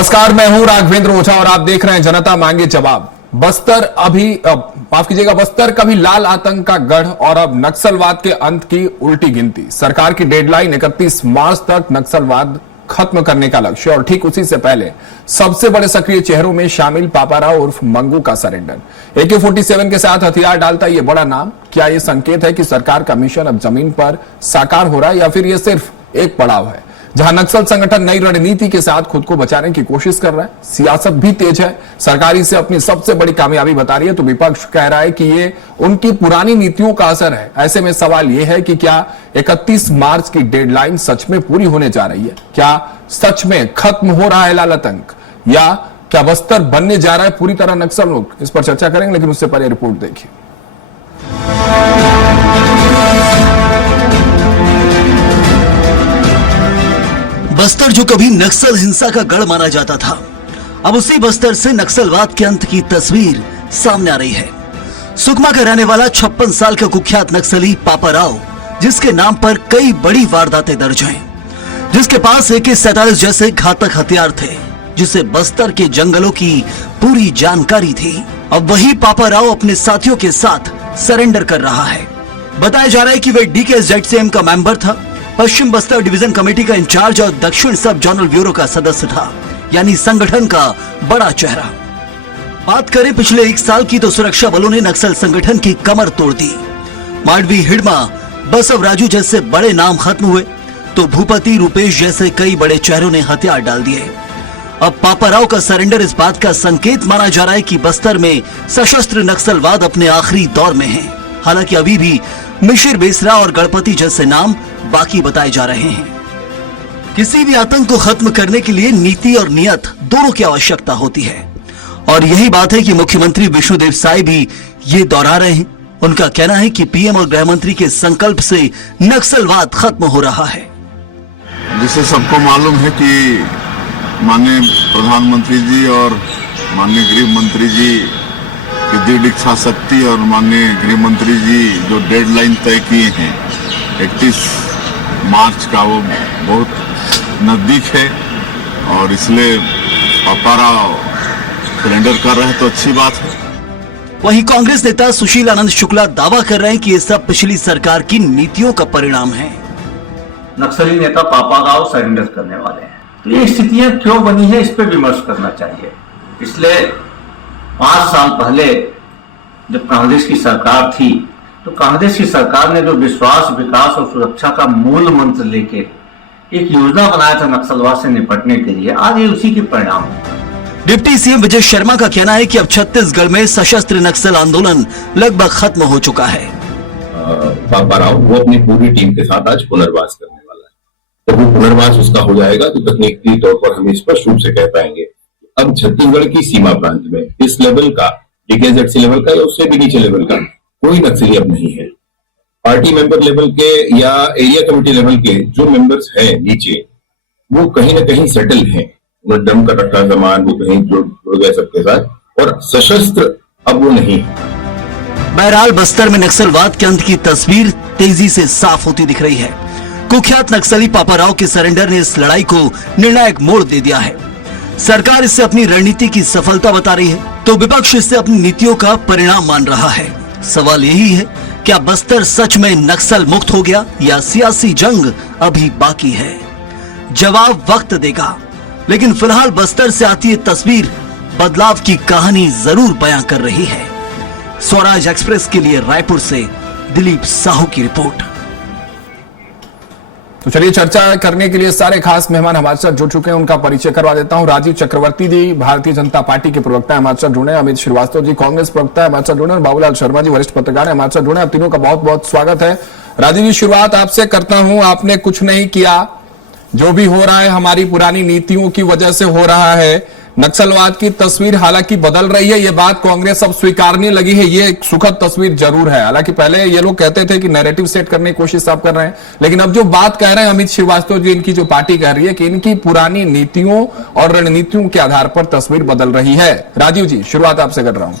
नमस्कार, मैं हूं राघवेंद्र ओझा और आप देख रहे हैं जनता मांगे जवाब। बस्तर माफ कीजिएगा, बस्तर कभी लाल आतंक का गढ़ और अब नक्सलवाद के अंत की उल्टी गिनती। सरकार की डेडलाइन 31 मार्च तक नक्सलवाद खत्म करने का लक्ष्य और ठीक उसी से पहले सबसे बड़े सक्रिय चेहरों में शामिल पापाराव उर्फ मंगू का सरेंडर। AK-47 के साथ हथियार डालता ये बड़ा नाम, क्या ये संकेत है कि सरकार का मिशन अब जमीन पर साकार हो रहा है या फिर ये सिर्फ एक पड़ाव है जहां नक्सल संगठन नई रणनीति के साथ खुद को बचाने की कोशिश कर रहा है? सियासत भी तेज है, सरकार इसे अपनी सबसे बड़ी कामयाबी बता रही है तो विपक्ष कह रहा है कि ये उनकी पुरानी नीतियों का असर है। ऐसे में सवाल यह है कि क्या 31 मार्च की डेडलाइन सच में पूरी होने जा रही है? क्या सच में खत्म हो रहा है लाल आतंक या क्या बस्तर बनने जा रहा है पूरी तरह नक्सल मुक्त? इस पर चर्चा करेंगे, लेकिन उससे पहले रिपोर्ट देखिए। बस्तर जो कभी नक्सल हिंसा का गढ़ माना जाता था, अब उसी बस्तर से नक्सलवाद के अंत की तस्वीर सामने आ रही है। सुकमा का रहने वाला 56 साल का कुख्यात नक्सली पापाराव, जिसके नाम पर कई बड़ी वारदातें दर्ज हैं, जिसके पास AK-47 जैसे घातक हथियार थे, जिसे बस्तर के जंगलों की पूरी जानकारी थी, अब वही पापाराव अपने साथियों के साथ सरेंडर कर रहा है। बताया जा रहा है कि वह DKZCM का मेंबर था, पश्चिम बस्तर डिवीजन कमेटी का इंचार्ज और दक्षिण सब जोनल ब्यूरो का सदस्य था, यानी संगठन का बड़ा चेहरा। बात करें पिछले 1 साल की तो सुरक्षा बलों ने नक्सल संगठन की कमर तोड़ दी। माडवी, हिडमा, बसव राजू जैसे बड़े नाम खत्म हुए तो भूपति, रूपेश जैसे कई बड़े चेहरों ने हथियार डाल दिए। अब पापाराव का सरेंडर इस बात का संकेत माना जा रहा है कि बस्तर में सशस्त्र नक्सलवाद अपने आखिरी दौर में है। हालांकि अभी भी मिशिर बेसरा और गणपति जैसे नाम बाकी बताए जा रहे हैं। किसी भी आतंक को खत्म करने के लिए नीति और नियत दोनों की आवश्यकता होती है और यही बात है कि मुख्यमंत्री विष्णुदेव साय भी ये दोहरा रहे हैं। उनका कहना है कि PM और गृह मंत्री के संकल्प से नक्सलवाद खत्म हो रहा है। जिसे सबको मालूम है कि माननीय प्रधानमंत्री जी और माननीय गृह मंत्री जी की दृढ़ इच्छा शक्ति और माननीय गृह मंत्री जी जो डेडलाइन तय किए हैं 31 मार्च का, वो बहुत नजदीक है और इसलिए पापाराव सरेंडर कर रहे हैं तो अच्छी बात है। वहीं कांग्रेस नेता सुशील आनंद शुक्ला दावा कर रहे हैं कि ये सब पिछली सरकार की नीतियों का परिणाम है। नक्सली नेता पापाराव सरेंडर करने वाले हैं, तो ये स्थितियां क्यों बनी है, इस पर विमर्श करना चाहिए। पिछले 5 साल पहले जब कांग्रेस की सरकार थी तो कांग्रेस की सरकार ने जो विश्वास, विकास और सुरक्षा का मूल मंत्र लेके एक योजना बनाया था नक्सलवाद से निपटने के लिए, आज ये उसी के परिणाम है। डिप्टी CM विजय शर्मा का कहना है कि अब छत्तीसगढ़ में सशस्त्र नक्सल आंदोलन लगभग खत्म हो चुका है। पापाराव वो अपनी पूरी टीम के साथ आज पुनर्वास करने वाला है, तो वो पुनर्वास उसका हो जाएगा तो तकनीकी तौर पर हम स्पष्ट रूप से कह पाएंगे अब छत्तीसगढ़ की सीमा प्रांत में इस लेवल का, DKZC लेवल का या उससे भी नीचे लेवल का कोई नक्सली अब नहीं है। पार्टी मेंबर लेवल के या एरिया कमेटी लेवल के जो मेंबर्स हैं नीचे, वो कहीं ना कहीं सेटल हैं, दम का रखा सामान वो कहीं जुड़ गए सबके साथ, और सशस्त्र अब वो नहीं। बहरहाल बस्तर में नक्सलवाद के अंत की तस्वीर तेजी से साफ होती दिख रही है। कुख्यात नक्सली पापाराव के सरेंडर ने इस लड़ाई को निर्णायक मोड़ दे दिया है। सरकार इससे अपनी रणनीति की सफलता बता रही है तो विपक्ष इससे अपनी नीतियों का परिणाम मान रहा है। सवाल यही है, क्या बस्तर सच में नक्सल मुक्त हो गया या सियासी जंग अभी बाकी है? जवाब वक्त देगा, लेकिन फिलहाल बस्तर से आती ये तस्वीर बदलाव की कहानी जरूर बयां कर रही है। स्वराज एक्सप्रेस के लिए रायपुर से दिलीप साहू की रिपोर्ट। तो चलिए चर्चा करने के लिए सारे खास मेहमान हमारे साथ जुड़ चुके हैं, उनका परिचय करवा देता हूं। राजीव चक्रवर्ती जी भारतीय जनता पार्टी के प्रवक्ता हमारे साथ जुड़े हैं, अमित श्रीवास्तव जी कांग्रेस प्रवक्ता हमारे साथ जुड़े हैं, बाबूलाल शर्मा जी वरिष्ठ पत्रकार है हमारे साथ जुड़े हैं। आप तीनों का बहुत बहुत स्वागत है। राजीव जी, शुरुआत आपसे करता हूं। आपने कुछ नहीं किया, जो भी हो रहा है हमारी पुरानी नीतियों की वजह से हो रहा है। नक्सलवाद की तस्वीर हालांकि बदल रही है, ये बात कांग्रेस अब स्वीकारने लगी है, ये एक सुखद तस्वीर जरूर है। हालांकि पहले ये लोग कहते थे कि नैरेटिव सेट करने की कोशिश आप कर रहे हैं, लेकिन अब जो बात कह रहे हैं अमित श्रीवास्तव जी, इनकी जो पार्टी कह रही है कि इनकी पुरानी नीतियों और रणनीतियों के आधार पर तस्वीर बदल रही है। राजीव जी, शुरुआत आपसे कर रहा हूं।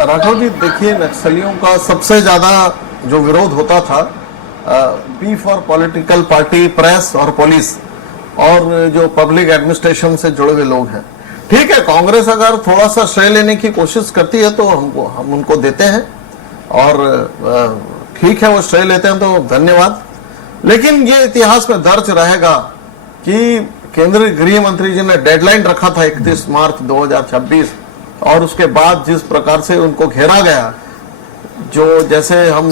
राघव जी, देखिए, नक्सलियों का सबसे ज्यादा जो विरोध होता था be for political party, press और पुलिस और जो पब्लिक एडमिनिस्ट्रेशन से जुड़े हुए लोग हैं। ठीक है, कांग्रेस अगर थोड़ा सा श्रेय लेने की कोशिश करती है तो हम उनको देते हैं और ठीक है, वो श्रेय लेते हैं तो धन्यवाद। लेकिन ये इतिहास में दर्ज रहेगा कि केंद्रीय गृह मंत्री जी ने डेडलाइन रखा था 31 मार्च 2026 और उसके बाद जिस प्रकार से उनको घेरा गया, जो जैसे हम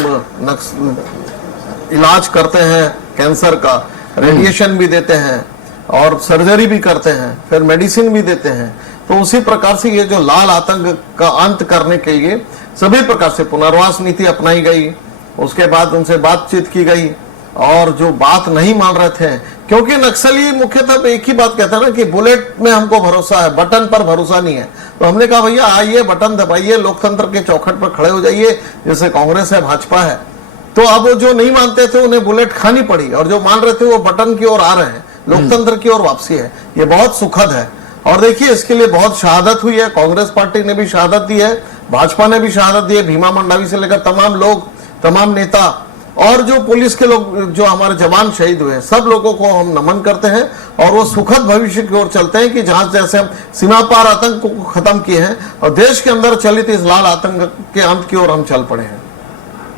इलाज करते हैं कैंसर का, रेडिएशन भी देते हैं और सर्जरी भी करते हैं, फिर मेडिसिन भी देते हैं, तो उसी प्रकार से ये जो लाल आतंक का अंत करने के लिए सभी प्रकार से पुनर्वास नीति अपनाई गई। उसके बाद उनसे बातचीत की गई और जो बात नहीं मान रहे थे, क्योंकि नक्सली मुख्यतः एक ही बात कहता है ना कि बुलेट में हमको भरोसा है, बटन पर भरोसा नहीं है। तो हमने कहा भैया आइए, बटन दबाइए, लोकतंत्र के चौखट पर खड़े हो जाइए, जैसे कांग्रेस है, भाजपा है। तो अब वो जो नहीं मानते थे उन्हें बुलेट खानी पड़ी और जो मान रहे थे वो बटन की ओर आ रहे हैं, लोकतंत्र की ओर वापसी है। ये बहुत सुखद है और देखिए इसके लिए बहुत शहादत हुई है। कांग्रेस पार्टी ने भी शहादत दी है, भाजपा ने भी शहादत दी है, भीमा मंडावी से लेकर तमाम लोग, तमाम नेता और जो पुलिस के लोग, जो हमारे जवान शहीद हुए हैं, सब लोगों को हम नमन करते हैं और वो सुखद भविष्य की ओर चलते हैं कि जहां जैसे हम सीमा पार आतंक को खत्म किए हैं और देश के अंदर चलित इस लाल आतंक के अंत की ओर हम चल पड़े हैं।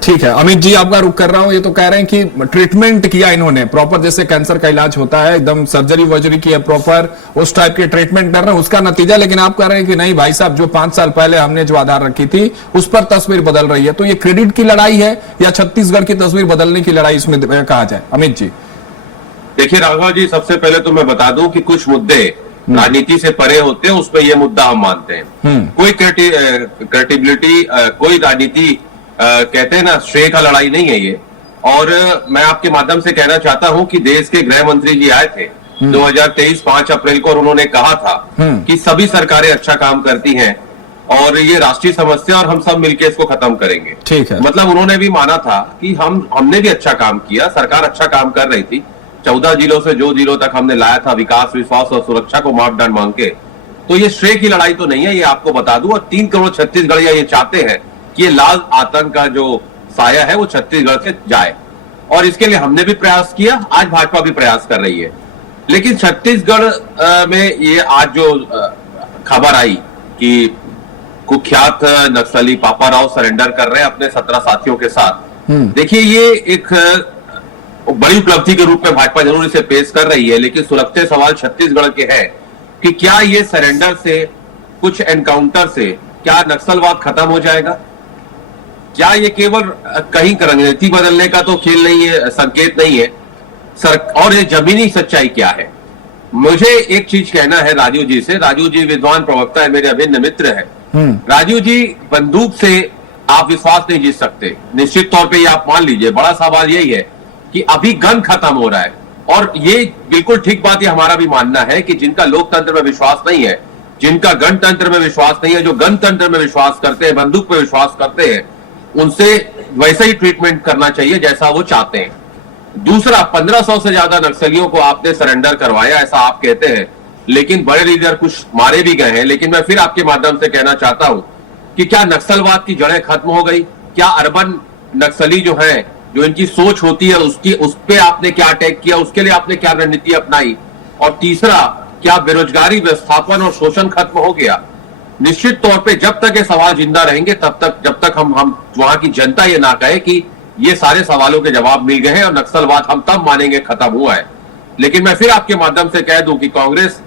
ठीक है अमित जी, आपका रुक कर रहा हूं। ये तो कह रहे हैं कि ट्रीटमेंट किया इन्होंने प्रॉपर, जैसे कैंसर का इलाज होता है, एकदम सर्जरी वर्जरी की है प्रॉपर, उस टाइप के ट्रीटमेंट कर रहे हैं, उसका नतीजा। लेकिन आप कह रहे हैं कि नहीं भाई साहब, जो 5 साल पहले हमने जो आधार रखी थी उस पर तस्वीर बदल रही है। तो ये क्रेडिट की लड़ाई है या छत्तीसगढ़ की तस्वीर बदलने की लड़ाई इसमें कहा जाए? अमित जी देखिए राघव जी, सबसे पहले तो मैं बता दूं कि कुछ मुद्दे राजनीति से परे होते हैं, उसमें ये मुद्दा हम मानते हैं। कोई क्रेडिबिलिटी, कोई राजनीति कहते हैं ना, श्रेय का लड़ाई नहीं है ये। और मैं आपके माध्यम से कहना चाहता हूं कि देश के गृह मंत्री जी आए थे 2023 5 अप्रैल को और उन्होंने कहा था कि सभी सरकारें अच्छा काम करती हैं और ये राष्ट्रीय समस्या और हम सब मिलकर इसको खत्म करेंगे। ठीक है, मतलब उन्होंने भी माना था कि हमने भी अच्छा काम किया, सरकार अच्छा काम कर रही थी। 14 जिलों से जो जिलों तक हमने लाया था विकास, विश्वास और सुरक्षा को मापदंड मांग के, तो ये श्रेय की लड़ाई तो नहीं है, ये आपको बता दूं। और 3 करोड़ छत्तीसगढ़िया ये चाहते हैं कि ये लाल आतंक का जो साया है वो छत्तीसगढ़ से जाए और इसके लिए हमने भी प्रयास किया, आज भाजपा भी प्रयास कर रही है। लेकिन छत्तीसगढ़ में ये आज जो खबर आई कि कुख्यात नक्सली पापाराव सरेंडर कर रहे हैं अपने 17 साथियों के साथ, देखिए ये एक बड़ी उपलब्धि के रूप में भाजपा जरूर इसे पेश कर रही है। लेकिन सुरक्षित सवाल छत्तीसगढ़ के हैं कि क्या ये सरेंडर से, कुछ एनकाउंटर से क्या नक्सलवाद खत्म हो जाएगा? क्या ये केवल कहीं रणनीति बदलने का तो खेल नहीं है, संकेत नहीं है सर? और ये जमीनी सच्चाई क्या है? मुझे एक चीज कहना है राजू जी से। राजू जी विद्वान प्रवक्ता है, मेरे अभिन्न मित्र है। राजू जी, बंदूक से आप विश्वास नहीं जीत सकते, निश्चित तौर पे ये आप मान लीजिए। बड़ा सवाल यही है कि अभी गन खत्म हो रहा है और ये बिल्कुल ठीक बात, ये हमारा भी मानना है कि जिनका लोकतंत्र में विश्वास नहीं है, जिनका गणतंत्र में विश्वास नहीं है, जो गणतंत्र में विश्वास करते हैं, बंदूक पे विश्वास करते हैं, उनसे वैसा ही ट्रीटमेंट करना चाहिए जैसा वो चाहते हैं। दूसरा, 1500 से ज्यादा नक्सलियों को आपने सरेंडर करवाया, ऐसा आप कहते हैं, लेकिन बड़े लीडर कुछ मारे भी गए हैं। लेकिन मैं फिर आपके माध्यम से कहना चाहता हूं कि क्या नक्सलवाद की जड़ें खत्म हो गई? क्या अर्बन नक्सली जो है, जो इनकी सोच होती है, उस पे आपने क्या अटैक किया, उसके लिए आपने क्या रणनीति अपनाई? और तीसरा, क्या बेरोजगारी, विस्थापन और शोषण खत्म हो गया? निश्चित तौर पे जब तक ये सवाल जिंदा रहेंगे, तब तक, जब तक हम वहां की जनता ये ना कहे कि ये सारे सवालों के जवाब मिल गए हैं और नक्सलवाद हम तब मानेंगे खत्म हुआ है। लेकिन मैं फिर आपके माध्यम से कह दूं कि कांग्रेस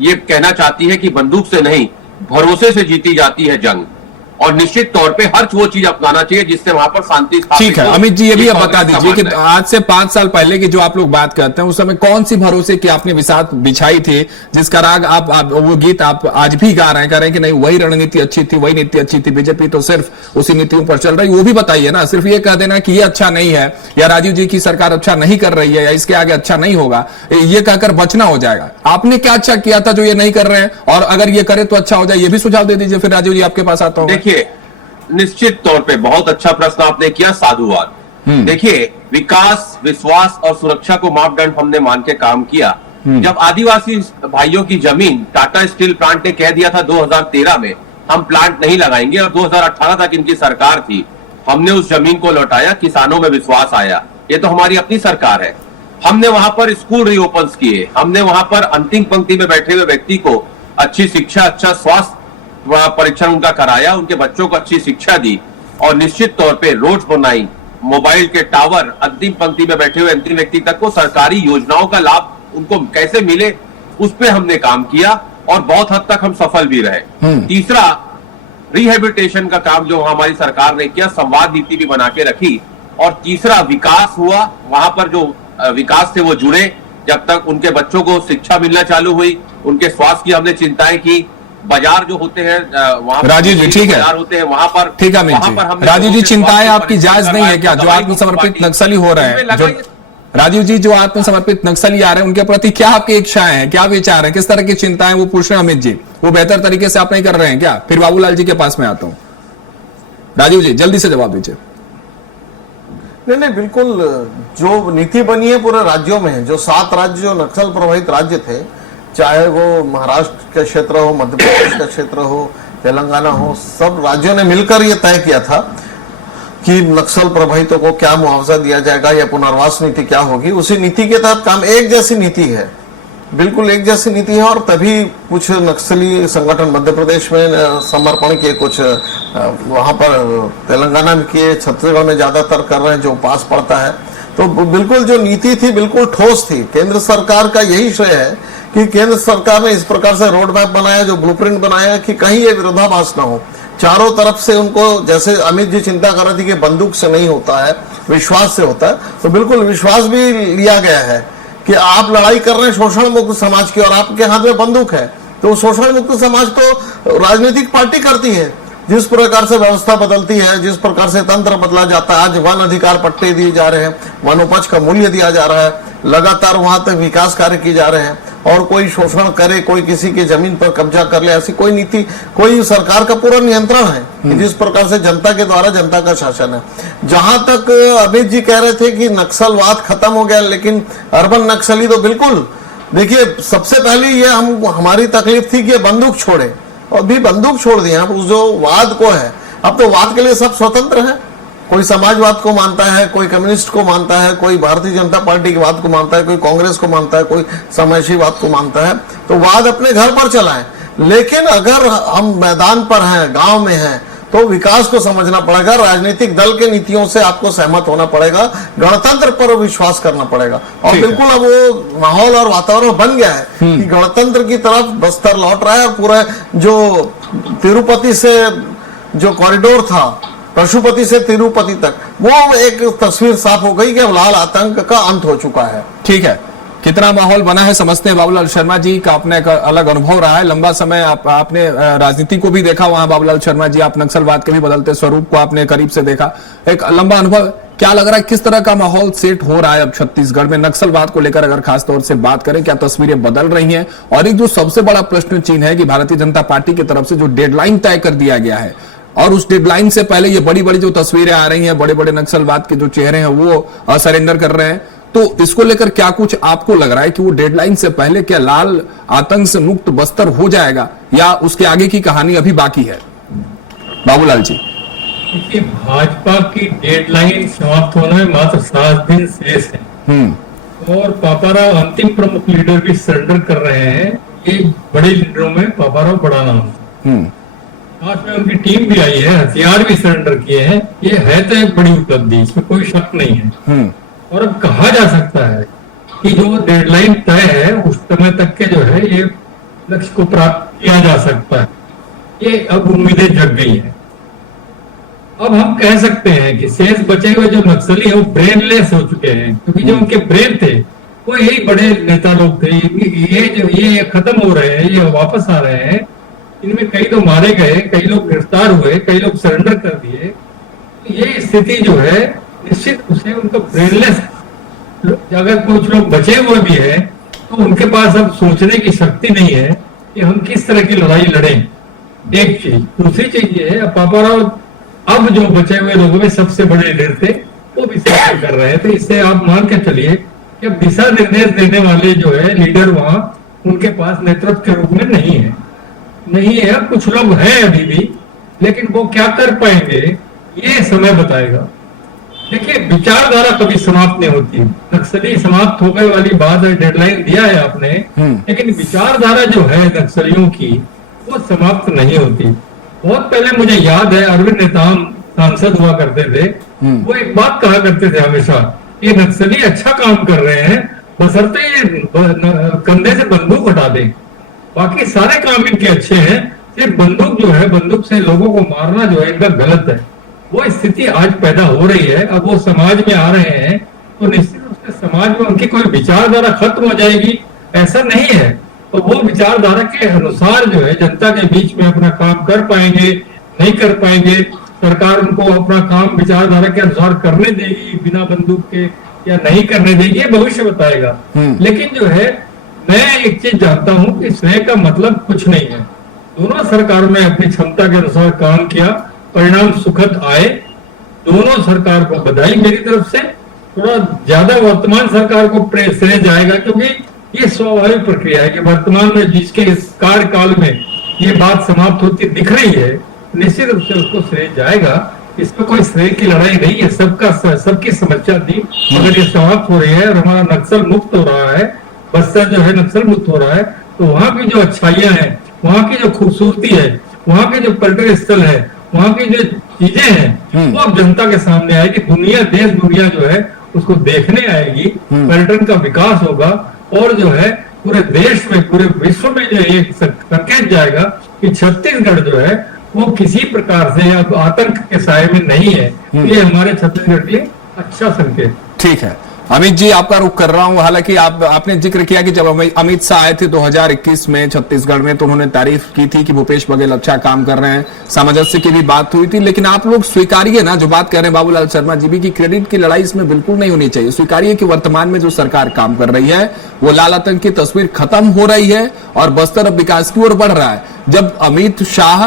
ये कहना चाहती है कि बंदूक से नहीं, भरोसे से जीती जाती है जंग, और निश्चित तौर पे हर वो चीज अपनाना चाहिए जिससे वहां पर शांति स्थापित हो। ठीक है अमित जी, ये भी आप बता दीजिए कि आज से 5 साल पहले की जो आप लोग बात करते हैं, उस समय कौन सी भरोसे की आपने विसात बिछाई थी, जिसका राग आप वो गीत आप आज भी गा रहे हैं, कह रहे हैं कि नहीं वही रणनीति अच्छी थी, वही नीति अच्छी थी, बीजेपी तो सिर्फ उसी नीतियों पर चल रही। वो भी बताइए ना, सिर्फ ये कह देना कि ये अच्छा नहीं है या राजीव जी की सरकार अच्छा नहीं कर रही है या इसके आगे अच्छा नहीं होगा, ये कहकर बचना हो जाएगा। आपने क्या अच्छा किया था जो ये नहीं कर रहे हैं, और अगर ये करे तो अच्छा हो जाए, ये भी सुझाव दे दीजिए, फिर राजीव जी आपके पास आता हूं। देखिए, निश्चित तौर पे बहुत अच्छा प्रश्न आपने किया, साधुवाद। देखिए, विकास, विश्वास और सुरक्षा को मापदंड हमने मान के काम किया। जब आदिवासी भाइयों की जमीन टाटा स्टील प्लांट ने कह दिया था 2013 में हम प्लांट नहीं लगाएंगे, और 2018 तक इनकी सरकार थी, हमने उस जमीन को लौटाया, किसानों में विश्वास आया। ये तो हमारी अपनी सरकार है। हमने वहां पर स्कूल रीओपन किए, हमने वहां पर अंतिम पंक्ति में बैठे हुए व्यक्ति को अच्छी शिक्षा, अच्छा स्वास्थ्य परीक्षण उनका कराया, उनके बच्चों को अच्छी शिक्षा दी और निश्चित तौर पे रोड बनाई, मोबाइल के टावर अंतिम पंक्ति में बैठे हुए अंतिम व्यक्ति तक को सरकारी योजनाओं का लाभ उनको कैसे मिले उस पे हमने काम किया और बहुत हद तक हम सफल भी रहे। तीसरा, रिहेबिलिटेशन का काम जो हमारी सरकार ने किया, संवाद नीति भी बना के रखी। और तीसरा, विकास हुआ, वहां पर जो विकास से वो जुड़े, जब तक उनके बच्चों को शिक्षा मिलना चालू हुई, उनके स्वास्थ्य की हमने चिंताएं की। बाजार जो होते हैं वहां राजीव जी, ठीक है, बाजार होते हैं वहां पर, ठीक है अमित जी। राजीव जी, चिंताएं आपकी जायज नहीं है क्या? जो आत्मसमर्पित नक्सली हो रहे हैं, जो राजीव जी जो आत्मसमर्पित नक्सली आ रहे हैं, उनके प्रति क्या आपकी इच्छाएं हैं, क्या विचार है, किस तरह की चिंताएं वो पूछ रहे हैं अमित जी? वो बेहतर तरीके से आप नहीं कर रहे हैं क्या? फिर बाबूलाल जी के पास में आता हूं। राजीव जी जल्दी से जवाब दीजिए। नहीं, बिल्कुल जो नीति बनी है पूरे राज्यों में, जो 7 राज्य जो नक्सल प्रभावित राज्य थे, चाहे वो महाराष्ट्र का क्षेत्र हो, मध्य प्रदेश का क्षेत्र हो, तेलंगाना हो, सब राज्यों ने मिलकर ये तय किया था कि नक्सल प्रभावितों को क्या मुआवजा दिया जाएगा या पुनर्वास नीति क्या होगी। उसी नीति के तहत काम, एक जैसी नीति है, बिल्कुल एक जैसी नीति है। और तभी कुछ नक्सली संगठन मध्य प्रदेश में समर्पण किए, कुछ वहां पर तेलंगाना में किए, छत्तीसगढ़ में ज्यादातर कर रहे हैं जो पास पड़ता है। तो बिल्कुल जो नीति थी बिल्कुल ठोस थी। केंद्र सरकार का यही श्रेय है कि केंद्र सरकार ने इस प्रकार से रोड मैप बनाया, जो ब्लूप्रिंट बनाया कि कहीं ये विरोधाभास ना हो। चारों तरफ से उनको, जैसे अमित जी चिंता कर रहे थे कि बंदूक से नहीं होता है, विश्वास से होता है, तो बिल्कुल विश्वास भी लिया गया है कि आप लड़ाई कर रहे हैं शोषण मुक्त समाज की और आपके हाथ में बंदूक है। तो शोषण मुक्त समाज तो राजनीतिक पार्टी करती है। जिस प्रकार से व्यवस्था बदलती है, जिस प्रकार से तंत्र बदला जाता है, आज वन अधिकार पट्टे दिए जा रहे हैं, वनोपज का मूल्य दिया जा रहा है, लगातार वहां तक विकास कार्य किए जा रहे हैं, और कोई शोषण करे, कोई किसी की जमीन पर कब्जा कर ले, ऐसी कोई नीति, कोई सरकार का पूरा नियंत्रण है कि जिस प्रकार से जनता के द्वारा जनता का शासन है। जहां तक अमित जी कह रहे थे कि नक्सलवाद खत्म हो गया, लेकिन अर्बन नक्सली तो बिल्कुल, देखिए सबसे पहले ये हमारी तकलीफ थी कि बंदूक छोड़े, और भी बंदूक छोड़ दिए। अब उस जो वाद को है, अब तो वाद के लिए सब स्वतंत्र है। कोई समाजवाद को मानता है, कोई कम्युनिस्ट को मानता है, कोई भारतीय जनता पार्टी के वाद को मानता है, कोई कांग्रेस को मानता है, कोई समाजवाद को मानता है। तो वाद अपने घर पर चलाएं, लेकिन अगर हम मैदान पर हैं, गांव में हैं, तो विकास को समझना पड़ेगा। राजनीतिक दल के नीतियों से आपको सहमत होना पड़ेगा, गणतंत्र पर विश्वास करना पड़ेगा। और बिल्कुल अब वो माहौल और वातावरण बन गया है कि गणतंत्र की तरफ बस्तर लौट रहा है। और पूरा जो तिरुपति से जो कॉरिडोर था, पशुपति से तिरुपति तक, वो एक तस्वीर साफ हो गई कि अब लाल आतंक का अंत हो चुका है। ठीक है, कितना माहौल बना है समझते हैं। बाबूलाल शर्मा जी का अपने एक अलग अनुभव रहा है, लंबा समय आपने राजनीति को भी देखा वहां। बाबूलाल शर्मा जी, आप नक्सलवाद के भी बदलते स्वरूप को आपने करीब से देखा, एक लंबा अनुभव। क्या लग रहा है, किस तरह का माहौल सेट हो रहा है अब छत्तीसगढ़ में नक्सलवाद को लेकर? अगर खास तौर से बात करें, क्या तस्वीरें बदल रही हैं? और एक जो सबसे बड़ा प्रश्न चिन्ह है कि भारतीय जनता पार्टी की तरफ से जो डेडलाइन तय कर दिया गया है, और उस डेडलाइन से पहले ये बड़ी बड़ी जो तस्वीरें आ रही हैं, बड़े बड़े नक्सलवाद के जो चेहरे हैं वो सरेंडर कर रहे हैं, तो इसको लेकर क्या कुछ आपको लग रहा है कि वो डेडलाइन से पहले क्या लाल आतंक से मुक्त बस्तर हो जाएगा, या उसके आगे की कहानी अभी बाकी है? बाबूलाल जी, देखिए, भाजपा की डेडलाइन समाप्त होने में मात्र 7 दिन शेष है, और पापाराव अंतिम प्रमुख लीडर भी सरेंडर कर रहे हैं। ये बड़े लीडरों में पापाराव बड़ा नाम है। साथ में उनकी टीम भी आई है, हथियार भी सरेंडर किए हैं। ये है तो एक बड़ी उपलब्धि, इसमें कोई शक नहीं है। और अब कहा जा सकता है कि जो डेडलाइन तय है उस समय तक के जो है ये लक्ष्य को प्राप्त किया जा सकता है। ये अब उम्मीदें जग गई हैं। अब हम कह सकते हैं कि शेष बचे हुए जो नक्सली है वो ब्रेनलेस हो चुके हैं, क्योंकि जो उनके ब्रेन थे वो यही बड़े नेता लोग थे। ये खत्म हो रहे हैं, ये वापस आ रहे हैं। इनमें कई तो मारे गए, कई लोग गिरफ्तार हुए, कई लोग सरेंडर कर दिए। ये स्थिति जो है निश्चित रूप से उनका ब्रेनलेस, अगर कुछ लोग बचे हुए भी हैं तो उनके पास अब सोचने की शक्ति नहीं है कि हम किस तरह की लड़ाई लड़ें। एक चीज, दूसरी चीज ये है, पापाराव अब जो बचे हुए लोगों में सबसे बड़े लीडर थे वो भी सरेंडर कर रहे थे। इससे आप मान के चलिए कि अब दिशा निर्देश देने वाले जो है लीडर वहां उनके पास नेतृत्व के रूप में नहीं है। कुछ लोग हैं अभी भी, लेकिन वो क्या कर पाएंगे ये समय बताएगा। देखिए, विचारधारा कभी समाप्त नहीं होती। नक्सली समाप्त हो गए वाली बात है, डेडलाइन दिया है आपने, लेकिन विचारधारा जो है नक्सलियों की वो समाप्त नहीं होती। बहुत पहले मुझे याद है, अरविंद नेताम सांसद हुआ करते थे, वो एक बात कहा करते थे हमेशा, ये नक्सली अच्छा काम कर रहे हैं बशर्ते ये कंधे से बंदूक हटा दें, बाकी सारे काम इनके अच्छे हैं, सिर्फ बंदूक जो है, बंदूक से लोगों को मारना जो है एकदम गलत है। वो स्थिति आज पैदा हो रही है। अब वो समाज में आ रहे हैं तो निश्चित रूप से समाज में उनकी कोई विचारधारा खत्म हो जाएगी, ऐसा नहीं है। तो वो विचारधारा के अनुसार जो है जनता के बीच में अपना काम कर पाएंगे, नहीं कर पाएंगे, सरकार उनको अपना काम विचारधारा के अनुसार करने देगी बिना बंदूक के या नहीं करने देगी, ये भविष्य बताएगा। लेकिन जो है, मैं एक चीज जानता हूं कि श्रेय का मतलब कुछ नहीं है। दोनों सरकारों ने अपनी क्षमता के अनुसार काम किया, परिणाम सुखद आए। दोनों सरकार को बधाई मेरी तरफ से। थोड़ा ज्यादा वर्तमान सरकार को श्रेय जाएगा, क्योंकि ये स्वाभाविक प्रक्रिया है कि वर्तमान में जिसके कार्यकाल में ये बात समाप्त होती दिख रही है, निश्चित रूप से उसको श्रेय जाएगा। इसमें कोई श्रेय की लड़ाई नहीं है, सबकी समस्या थी। अगर ये समाप्त हो रही है और हमारा नक्सल मुक्त हो रहा है, बस्तर जो है नक्सल मुक्त हो रहा है, तो वहां की जो अच्छाइयां हैं, वहां की जो खूबसूरती है, वहां के जो पर्यटन स्थल है, वहां की जो चीजें हैं, वो अब जनता के सामने आएगी। देश दुनिया जो है उसको देखने आएगी, पर्यटन का विकास होगा और जो है पूरे देश में, पूरे विश्व में जो एक संकेत जाएगा कि छत्तीसगढ़ जो है वो किसी प्रकार से अब आतंक के साये में नहीं है। ये हमारे छत्तीसगढ़ के लिए अच्छा संकेत। ठीक है अमित जी, आपका रुख कर रहा हूं। हालांकि आपने जिक्र किया कि जब अमित शाह आए थे 2021 में छत्तीसगढ़ में, तो उन्होंने तारीफ की थी कि भूपेश बघेल अच्छा काम कर रहे हैं, सामंजस्य की भी बात हुई थी। लेकिन आप लोग स्वीकारिए ना, जो बात कह रहे हैं बाबूलाल शर्मा जी भी, कि क्रेडिट की लड़ाई इसमें बिल्कुल नहीं होनी चाहिए। स्वीकारिए कि वर्तमान में जो सरकार काम कर रही है वो लाल आतंक की तस्वीर खत्म हो रही है और बस्तर अब विकास की ओर बढ़ रहा है। जब अमित शाह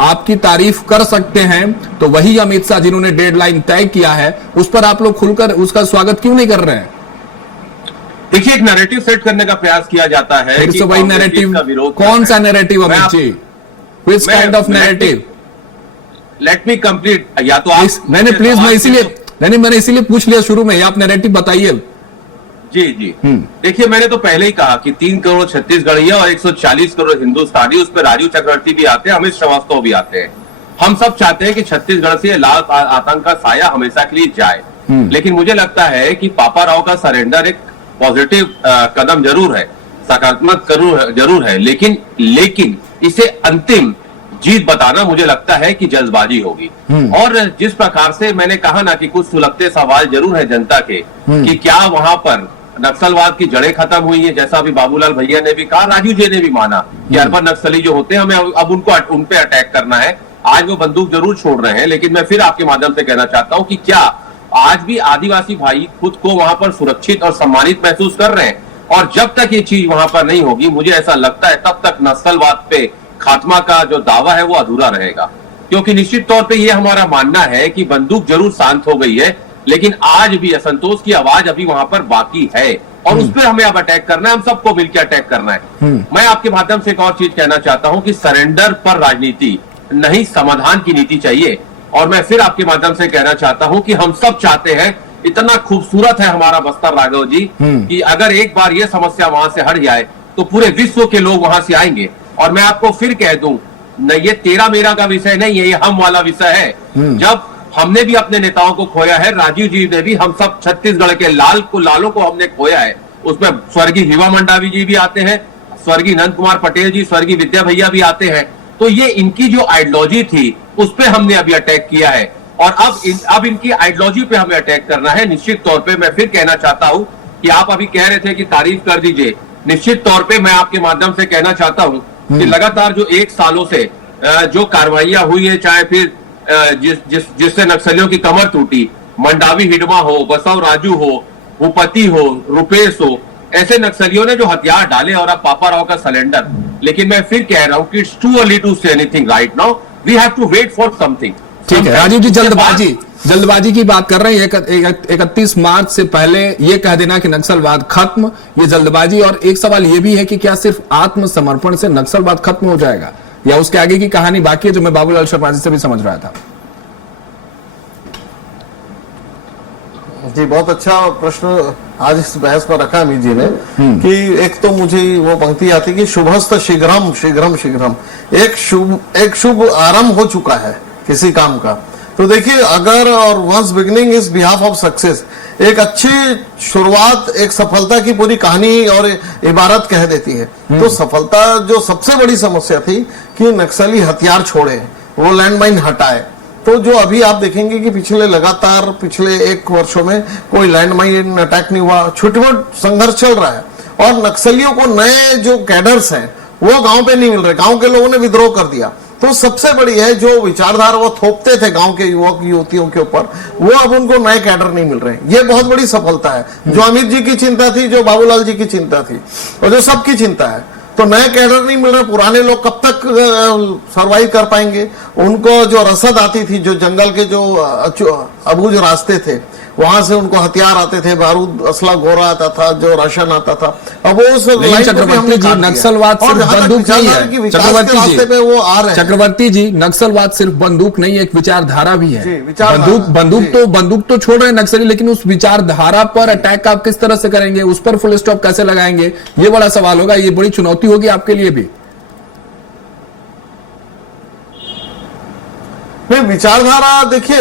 आपकी तारीफ कर सकते हैं, तो वही अमित शाह जिन्होंने डेडलाइन तय किया है, उस पर आप लोग खुलकर उसका स्वागत क्यों नहीं कर रहे हैं? देखिए, एक नैरेटिव सेट करने का प्रयास किया जाता है। फिर से वही नैरेटिव, कौन सा narrative Amit ji? Which kind of narrative? Let me complete. या तो आप मैंने इसीलिए पूछ लिया शुरू में, आप नैरेटिव बताइए। जी जी, देखिए, मैंने तो पहले ही कहा कि 3 करोड़ छत्तीसगढ़िया और 140 करोड़ हिंदुस्तानी, उस पर राजीव चक्रवर्ती भी आते हैं, अमित श्रीवास्तव भी आते हैं। हम सब चाहते हैं कि छत्तीसगढ़ से लाल आतंक का साया हमेशा के लिए जाए। लेकिन मुझे लगता है कि पापा राव का सरेंडर एक पॉजिटिव कदम जरूर है, सकारात्मक जरूर है, लेकिन इसे अंतिम जीत बताना मुझे लगता है कि जल्दबाजी होगी। और जिस प्रकार से मैंने कहा ना कि कुछ सुलगते सवाल जरूर है जनता के, कि क्या वहां पर नक्सलवाद की जड़ें खत्म हुई है, जैसा अभी बाबूलाल भैया ने भी कहा, राजू जी ने भी माना कि अर्बन नक्सली जो होते हैं, हमें अब उन पे अटैक करना है। आज वो बंदूक जरूर छोड़ रहे हैं, लेकिन मैं फिर आपके माध्यम से कहना चाहता हूं कि क्या आज भी आदिवासी भाई खुद को वहां पर सुरक्षित और सम्मानित महसूस कर रहे हैं? और जब तक ये चीज वहां पर नहीं होगी, मुझे ऐसा लगता है तब तक नक्सलवाद पे खात्मा का जो दावा है वो अधूरा रहेगा। क्योंकि निश्चित तौर पे ये हमारा मानना है कि बंदूक जरूर शांत हो गई है, लेकिन आज भी असंतोष की आवाज अभी वहां पर बाकी है और उस पर हमें अब अटैक करना है, हम सबको मिलकर अटैक करना है। मैं आपके माध्यम से एक और चीज कहना चाहता हूं कि सरेंडर पर राजनीति नहीं, समाधान की नीति चाहिए। और मैं फिर आपके माध्यम से कहना चाहता हूं कि हम सब चाहते हैं, इतना खूबसूरत है हमारा बस्तर राघव जी, कि अगर एक बार ये समस्या वहां से हट जाए तो पूरे विश्व के लोग वहां से आएंगे। और मैं आपको फिर कह दूं, न ये तेरा मेरा का विषय नहीं है, ये हम वाला विषय है। जब हमने भी अपने नेताओं को खोया है, राजीव जी ने भी, हम सब छत्तीसगढ़ के लालों को हमने खोया है। उसमें स्वर्गीय हिवा मंडावी जी भी आते हैं, स्वर्गीय नंद कुमार पटेल जी, स्वर्गीय विद्या भैया भी आते हैं। तो ये इनकी जो आइडियोलॉजी थी उस पर हमने अभी अटैक किया है और अब इनकी आइडियोलॉजी पे हमें अटैक करना है। निश्चित तौर पे मैं फिर कहना चाहता हूं कि आप अभी कह रहे थे कि तारीफ कर दीजिए, निश्चित तौर पे मैं आपके माध्यम से कहना चाहता हूं कि लगातार जो 1 सालों से जो कार्रवाइयां हुई है, चाहे फिर जिससे नक्सलियों की कमर टूटी, मंडावी हिडमा हो, बसव राजू हो, भूपति हो, रुपेश हो, ऐसे नक्सलियों ने जो हथियार डाले और अब पापा राव का सरेंडर। लेकिन मैं फिर कह रहा हूं कि it's too early to say anything right now, we have to wait for something. ठीक है राजीव जी, जल्दबाजी की बात कर रहे हैं। 31 मार्च से पहले ये कह देना कि नक्सलवाद खत्म, ये जल्दबाजी। और एक सवाल ये भी है कि क्या सिर्फ आत्मसमर्पण से नक्सलवाद खत्म हो जाएगा या उसके आगे की कहानी बाकी है, जो मैं बाबूलाल शर्मा जी से भी समझ रहा था? जी, बहुत अच्छा प्रश्न आज इस बहस पर रखा अमित जी ने कि एक तो मुझे वो पंक्ति आती कि शुभस्त शीघ्रम शीघ्रम शीघ्रम, एक शुभ आरंभ हो चुका है किसी काम का। तो देखिए, अगर और once beginning is behalf of success, एक अच्छी शुरुआत एक सफलता की पूरी कहानी और इबारत कह देती है। तो सफलता, जो सबसे बड़ी समस्या थी कि नक्सली हथियार छोड़े, वो लैंडमाइन हटाए। तो जो अभी आप देखेंगे कि पिछले 1 वर्षों में कोई लैंडमाइन अटैक नहीं हुआ, छुटमुट संघर्ष चल रहा है। और नक्सलियों को नए जो कैडर्स हैं वो गांव पे नहीं मिल रहे, गांव के लोगों ने विद्रोह कर दिया। तो सबसे बड़ी है जो विचारधारा वो थोपते थे गांव के युवक युवतियों के ऊपर, वो अब उनको नए कैडर नहीं मिल रहे। ये बहुत बड़ी सफलता है, जो अमित जी की चिंता थी, जो बाबूलाल जी की चिंता थी, और जो सबकी चिंता है। तो नए कैडर नहीं मिल रहे, पुराने लोग कब तक सरवाइव कर पाएंगे? उनको जो रसद आती थी, जो जंगल के जो अबूझ रास्ते थे, वहां से उनको हथियार आते थे, बारूद असला गोरा आता था, जो राशन आता था, अब वो उस चक्रवर्ती जी, नक्सलवाद सिर्फ बंदूक नहीं है। चक्रवर्ती जी, नक्सलवाद सिर्फ बंदूक नहीं, एक विचारधारा भी है। बंदूक तो छोड़ रहे हैं नक्सली, लेकिन उस विचारधारा पर अटैक आप किस तरह से करेंगे, उस पर फुल स्टॉप कैसे लगाएंगे, ये बड़ा सवाल होगा। ये बड़ी चुनौती होगी आपके लिए भी। विचारधारा देखिए,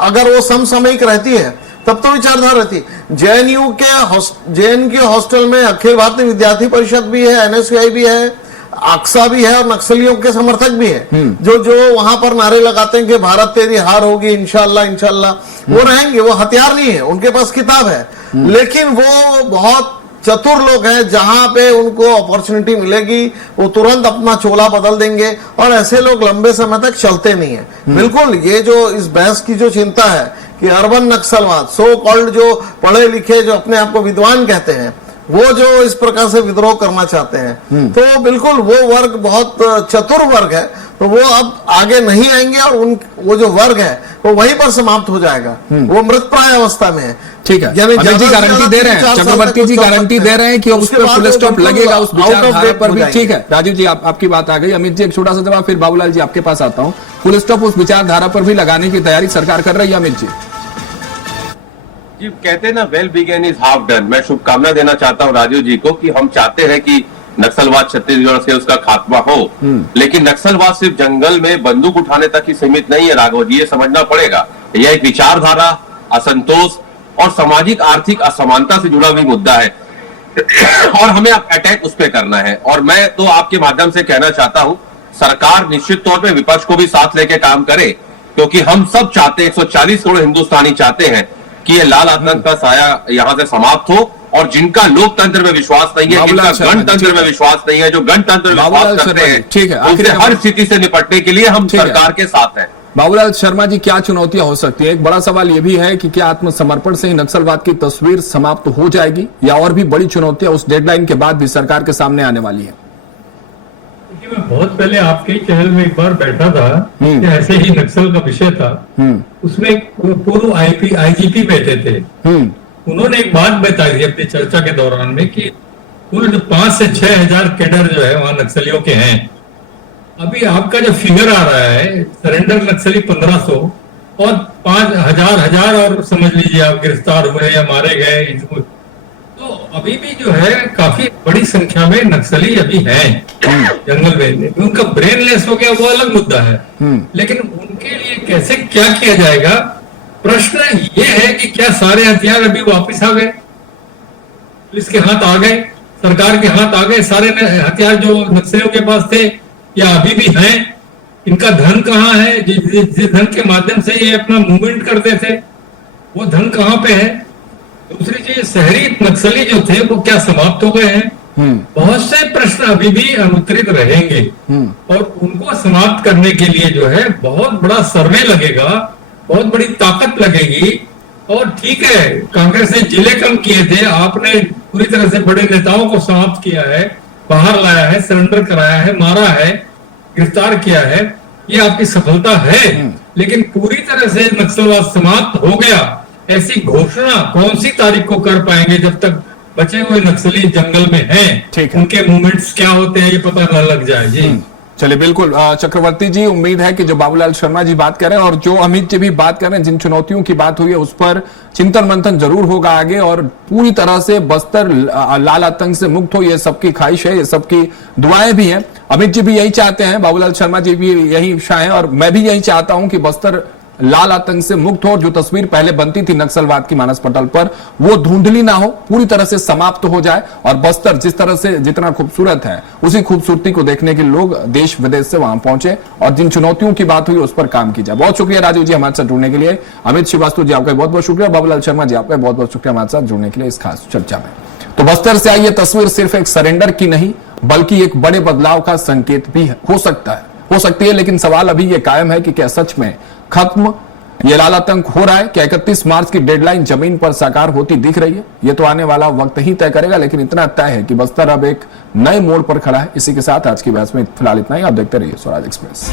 अगर वो समसामयिक रहती है तब तो विचारधारा रहती है। जेएनयू हॉस्टल में अखिल भारतीय विद्यार्थी परिषद भी है, एनएसयूआई भी है, आक्सा भी है, और नक्सलियों के समर्थक भी है, जो वहां पर नारे लगाते हैं कि भारत तेरी हार होगी, इंशाल्लाह इंशाल्लाह। वो रहेंगे, वो हथियार नहीं है, उनके पास किताब है, लेकिन वो बहुत चतुर लोग हैं। जहां पे उनको अपॉर्चुनिटी मिलेगी वो तुरंत अपना चोला बदल देंगे, और ऐसे लोग लंबे समय तक चलते नहीं है। बिल्कुल, ये जो इस बहस की जो चिंता है कि अर्बन नक्सलवाद, सो कॉल्ड जो पढ़े लिखे, जो अपने आप को विद्वान कहते हैं, वो जो इस प्रकार से विद्रोह करना चाहते हैं, तो बिल्कुल वो वर्ग बहुत चतुर वर्ग है, तो वो अब आगे नहीं आएंगे, और वो जो वर्ग है वो वहीं पर समाप्त हो जाएगा, वो मृतप्राय अवस्था में है। ठीक है, अमित जी गारंटी दे रहे हैं, चक्रवर्ती जी गारंटी दे रहे हैं कि उस पर फुल स्टॉप लगेगा, उस विचारधारा पर भी। ठीक है राजीव जी, आपकी बात आ गई। अमित जी, एक छोटा सा जवाब, फिर बाबूलाल जी आपके पास आता हूं। फुल स्टॉप उस विचारधारा पर भी लगाने की तैयारी सरकार कर रही है। अमित जी जी, कहते हैं ना, well begun is half done. मैं शुभकामना देना चाहता हूं राजीव जी को कि हम चाहते हैं कि नक्सलवाद छत्तीसगढ़ से उसका खात्मा हो, लेकिन नक्सलवाद सिर्फ जंगल में बंदूक उठाने तक ही सीमित नहीं है राघव जी, ये समझना पड़ेगा। यह एक विचारधारा, असंतोष और सामाजिक आर्थिक असमानता से जुड़ा भी मुद्दा है, और हमें अटैक उस पर करना है। और मैं तो आपके माध्यम से कहना चाहता हूं, सरकार निश्चित तौर पे विपक्ष को भी साथ लेके काम करे, क्योंकि हम सब चाहते हैं, 140 करोड़ हिंदुस्तानी चाहते हैं कि ये लाल आतंक का साया यहां से समाप्त हो, और जिनका लोकतंत्र में विश्वास नहीं है, जिनका गणतंत्र में विश्वास नहीं है, जो गणतंत्र में विश्वास करते हैं, ठीक है, उनसे हर स्थिति से निपटने के लिए हम सरकार के साथ हैं। बाबूलाल शर्मा जी, क्या चुनौतियां हो सकती है? एक बड़ा सवाल यह भी है कि क्या आत्मसमर्पण से ही नक्सलवाद की तस्वीर समाप्त हो जाएगी, या और भी बड़ी चुनौतियां उस डेडलाइन के बाद भी सरकार के सामने आने वाली है? मैं बहुत पहले आपके ही चैनल में एक बार बैठा था, कि ऐसे ही नक्सल का विषय था, उसमें पूर्व आईजीपी बैठे थे। उन्होंने एक बात बताई थी अपनी चर्चा के दौरान में कि कुल 5 से 6 हजार कैडर जो है वहां नक्सलियों के हैं। अभी आपका जो फिगर आ रहा है, सरेंडर नक्सली 1500 और 5000 और समझ लीजिए आप गिरफ्तार हुए या मारे गए, तो अभी भी जो है काफी बड़ी संख्या में नक्सली अभी हैं जंगल में। उनका ब्रेनलेस हो गया वो अलग मुद्दा है, लेकिन उनके लिए कैसे क्या किया जाएगा? प्रश्न ये है कि क्या सारे हथियार अभी वापस आ गए, पुलिस के हाथ आ गए, सरकार के हाथ आ गए सारे हथियार जो नक्सलियों के पास थे, या अभी भी हैं? इनका धन कहाँ है? जिस धन के माध्यम से ये अपना मूवमेंट करते थे, वो धन कहाँ पे है? दूसरी चीज, शहरी नक्सली जो थे वो क्या समाप्त हो गए हैं? बहुत से प्रश्न अभी भी अनुत्तरित रहेंगे, और उनको समाप्त करने के लिए जो है बहुत बड़ा सर्वे लगेगा, बहुत बड़ी ताकत लगेगी। और ठीक है, कांग्रेस ने जिले कम किए थे, आपने पूरी तरह से बड़े नेताओं को समाप्त किया है, बाहर लाया है, सरेंडर कराया है, मारा है, गिरफ्तार किया है, ये आपकी सफलता है। लेकिन पूरी तरह से नक्सलवाद समाप्त हो गया ऐसी घोषणा कौन सी तारीख को कर पाएंगे, जब तक बचे हुए नक्सली जंगल में हैं, उनके मूवमेंट्स क्या होते हैं ये पता न लग जाए। जी चलिए बिल्कुल चक्रवर्ती जी, उम्मीद है कि जो बाबूलाल शर्मा जी बात कर रहे हैं और जो अमित जी भी बात कर रहे हैं, जिन चुनौतियों की बात हुई है उस पर चिंतन मंथन जरूर होगा आगे और पूरी तरह से बस्तर लाल आतंक से मुक्त हो, ये सबकी ख्वाहिश है, ये सबकी दुआएं भी हैं। अमित जी भी यही चाहते हैं, बाबूलाल शर्मा जी भी यही चाहें और मैं भी यही चाहता हूं कि बस्तर लाल आतंक से मुक्त हो। जो तस्वीर पहले बनती थी नक्सलवाद की मानस पटल पर, वो धुंधली ना हो, पूरी तरह से समाप्त हो जाए और बस्तर जिस तरह से जितना खूबसूरत है उसी खूबसूरती को देखने के लोग देश विदेश से वहां पहुंचे और जिन चुनौतियों की बात हुई उस पर काम की जाए। बहुत शुक्रिया राजीव जी हमारे साथ जुड़ने के लिए। अमित श्रीवास्तव जी आपका बहुत बहुत शुक्रिया। बाबूलाल शर्मा जी आपका बहुत बहुत शुक्रिया हमारे साथ जुड़ने के लिए इस खास चर्चा में। तो बस्तर से आई ये तस्वीर सिर्फ एक सरेंडर की नहीं बल्कि एक बड़े बदलाव का संकेत भी हो सकती है, लेकिन सवाल अभी ये कायम है कि क्या सच में खत्म ये लाल आतंक हो रहा है? क्या 31 मार्च की डेडलाइन जमीन पर साकार होती दिख रही है? ये तो आने वाला वक्त ही तय करेगा, लेकिन इतना तय है कि बस्तर अब एक नए मोड़ पर खड़ा है। इसी के साथ आज की बहस में फिलहाल इतना ही। आप देखते रहिए स्वराज एक्सप्रेस।